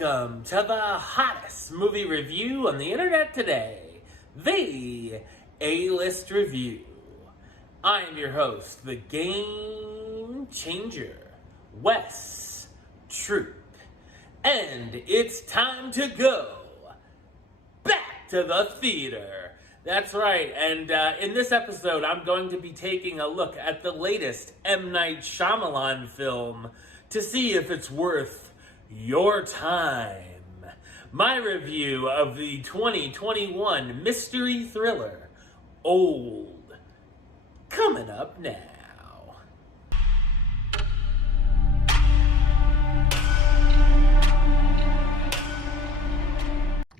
Welcome to the hottest movie review on the internet today, the A-List Review. I'm your host, the Game Changer, Wes Troop, and it's time to go back to the theater. That's right, and in this episode, I'm going to be taking a look at the latest M. Night Shyamalan film to see if it's worth your time. My review of the 2021 mystery thriller, Old, coming up now.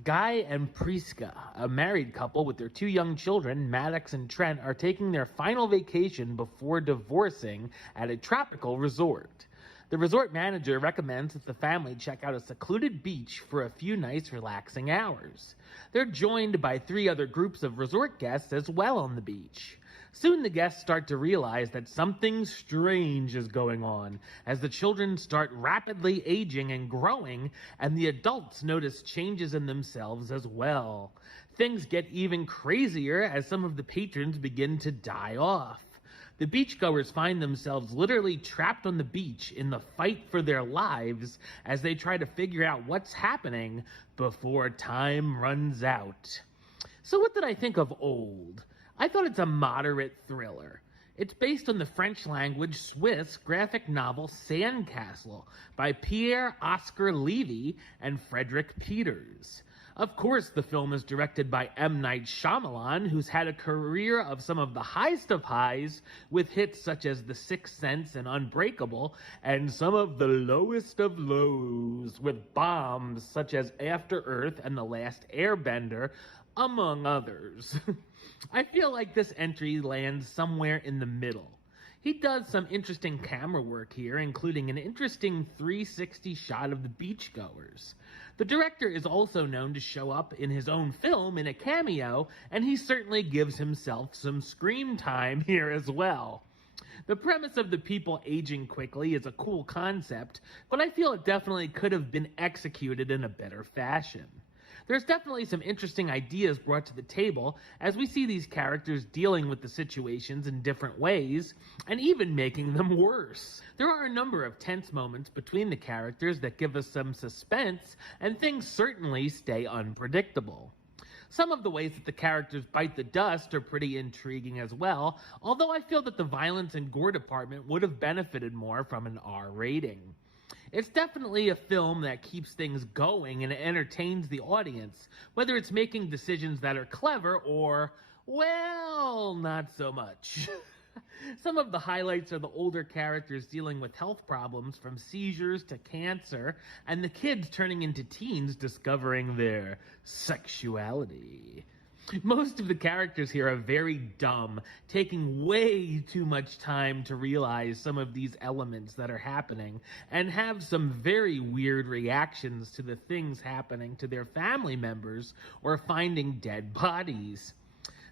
Guy and Priska, a married couple with their two young children, Maddox and Trent, are taking their final vacation before divorcing at a tropical resort. The resort manager recommends that the family check out a secluded beach for a few nice relaxing hours. They're joined by 3 other groups of resort guests as well on the beach. Soon the guests start to realize that something strange is going on as the children start rapidly aging and growing, and the adults notice changes in themselves as well. Things get even crazier as some of the patrons begin to die off. The beachgoers find themselves literally trapped on the beach in the fight for their lives as they try to figure out what's happening before time runs out. So what did I think of Old? I thought it's a moderate thriller. It's based on the French-language Swiss graphic novel Sandcastle by Pierre-Oscar Levy and Frederick Peters. Of course, the film is directed by M. Night Shyamalan, who's had a career of some of the highest of highs, with hits such as The Sixth Sense and Unbreakable, and some of the lowest of lows, with bombs such as After Earth and The Last Airbender, among others. I feel like this entry lands somewhere in the middle. He does some interesting camera work here, including an interesting 360 shot of the beachgoers. The director is also known to show up in his own film in a cameo, and he certainly gives himself some screen time here as well. The premise of the people aging quickly is a cool concept, but I feel it definitely could have been executed in a better fashion. There's definitely some interesting ideas brought to the table as we see these characters dealing with the situations in different ways, and even making them worse. There are a number of tense moments between the characters that give us some suspense, and things certainly stay unpredictable. Some of the ways that the characters bite the dust are pretty intriguing as well, although I feel that the violence and gore department would have benefited more from an R rating. It's definitely a film that keeps things going and entertains the audience, whether it's making decisions that are clever or, well, not so much. Some of the highlights are the older characters dealing with health problems from seizures to cancer, and the kids turning into teens discovering their sexuality. Most of the characters here are very dumb, taking way too much time to realize some of these elements that are happening, and have some very weird reactions to the things happening to their family members or finding dead bodies.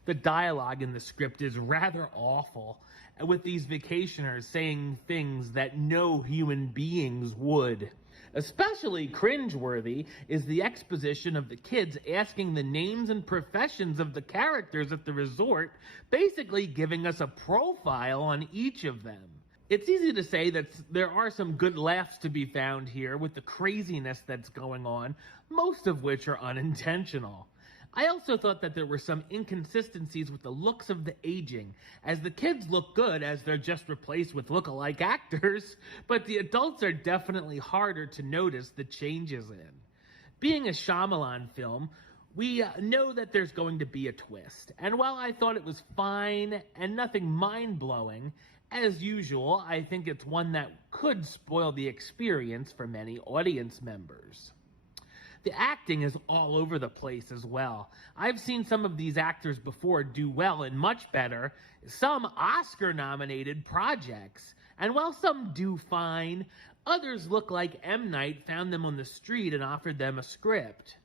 The dialogue in the script is rather awful, with these vacationers saying things that no human beings would. Especially cringeworthy is the exposition of the kids asking the names and professions of the characters at the resort, basically giving us a profile on each of them. It's easy to say that there are some good laughs to be found here with the craziness that's going on, most of which are unintentional. I also thought that there were some inconsistencies with the looks of the aging, as the kids look good as they're just replaced with look-alike actors, but the adults are definitely harder to notice the changes in. Being a Shyamalan film, we know that there's going to be a twist, and while I thought it was fine and nothing mind-blowing, as usual, I think it's one that could spoil the experience for many audience members. The acting is all over the place as well. I've seen some of these actors before do well and much better, some Oscar-nominated projects. And while some do fine, others look like M. Night found them on the street and offered them a script.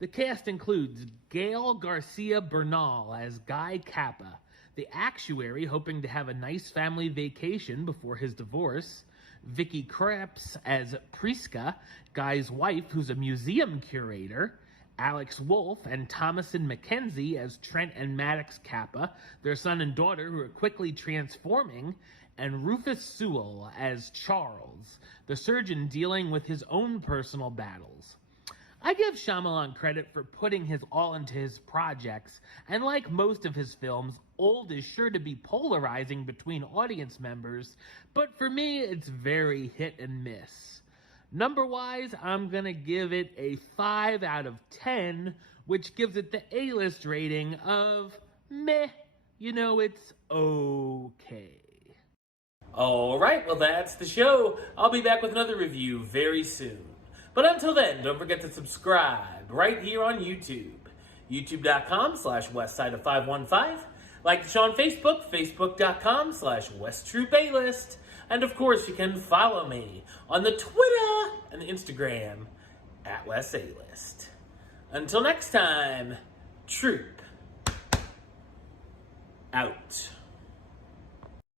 The cast includes Gael Garcia Bernal as Guy Kappa, the actuary hoping to have a nice family vacation before his divorce, Vicky Krieps as Priska, Guy's wife, who's a museum curator, Alex Wolff and Thomasin McKenzie as Trent and Maddox Kappa, their son and daughter who are quickly transforming, and Rufus Sewell as Charles, the surgeon dealing with his own personal battles. I give Shyamalan credit for putting his all into his projects, and like most of his films, Old is sure to be polarizing between audience members, but for me, it's very hit and miss. Number-wise, I'm gonna give it a 5 out of 10, which gives it the A-list rating of meh. You know, it's okay. Alright, well that's the show. I'll be back with another review very soon. But until then, don't forget to subscribe right here on YouTube. YouTube.com/WestsideOf515. Like the show on Facebook, Facebook.com/WestTroopAlist. And of course, you can follow me on the Twitter and the Instagram @WesAlist. Until next time, Troop out.